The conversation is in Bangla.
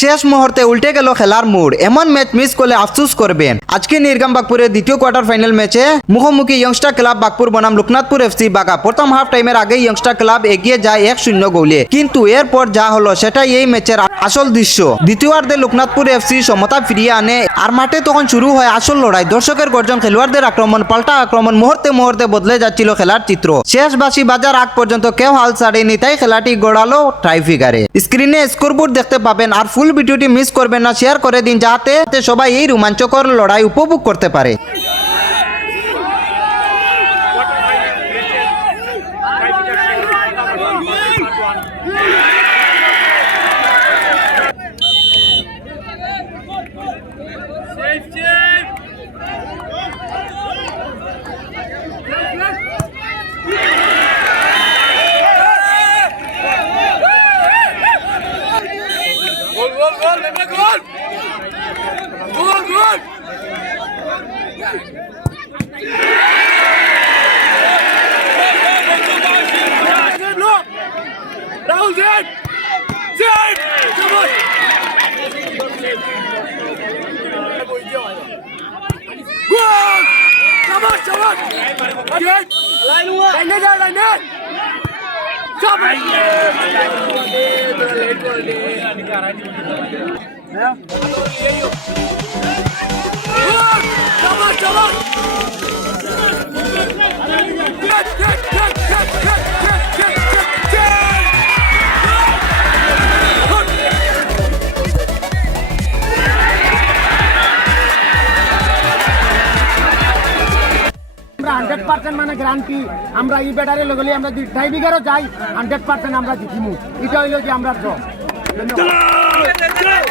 শেষ মুহূর্তে উল্টে গেল খেলার মুড। এমন ম্যাচ মিস করলে আফসুস করবেন। আজকে নির্গাম বাগপুরের দ্বিতীয় কোয়ার্টার ফাইনাল ম্যাচে মুখোমুখি ইয়ংস্টার ক্লাব বাগপুর বনাম লোকনাথপুর এফসি বাগা প্রথম হাফ টাইমের আগে ইয়ংস্টার ক্লাব এগিয়ে যায় এক শূন্য গোলে। কিন্তু এরপর যা হলো, সেটাই এই ম্যাচের আসল দৃশ্য। দ্বিতীয়ার্ধে লোকনাথপুর এফসি সমতা ফিরিয়ে আনে। আর মাঠে তখন শুরু হয় আসল লড়াই। দর্শকের গর্জন, খেলোয়াড়দের আক্রমণ, পাল্টা আক্রমণ, মুহূর্তে মুহূর্তে বদলে যাচ্ছিল খেলার চিত্র। শেষ বাসি বাজার আগ পর্যন্ত কেউ হাল ছাড়েনি, তাই খেলাটি গড়ালো ট্রাইফিগারে স্ক্রিনে স্কোরবোর্ড দেখতে পাবেন আর ফুল ভিডিওটি মিস করবেন না শেয়ার করে দিন যাতে সবাই এই রোমাঞ্চকর লড়াই উপভোগ করতে পারে। Gol, গোল বেবে গোল! গোল গোল! রাহুল জেন! জেন! জবর গোল! জবর জবর জেন! লাইন ওয়া লাইন লাইন! চাপ down! Gol! Shabbash, shabbash! Jain, Jain, Jain, Jain, Jain, Jain, Jain, Jain, Jain! Gol! আমরা হান্ড্রেড পার্সেন্ট মানে গ্যারান্টি আমরা এই ব্যাটারে লগলি আমরা যদি ড্রাইভিংয়েরও যাই হান্ড্রেড পার্সেন্ট আমরা জিতিমু এটা হইলো যে আমরা 向右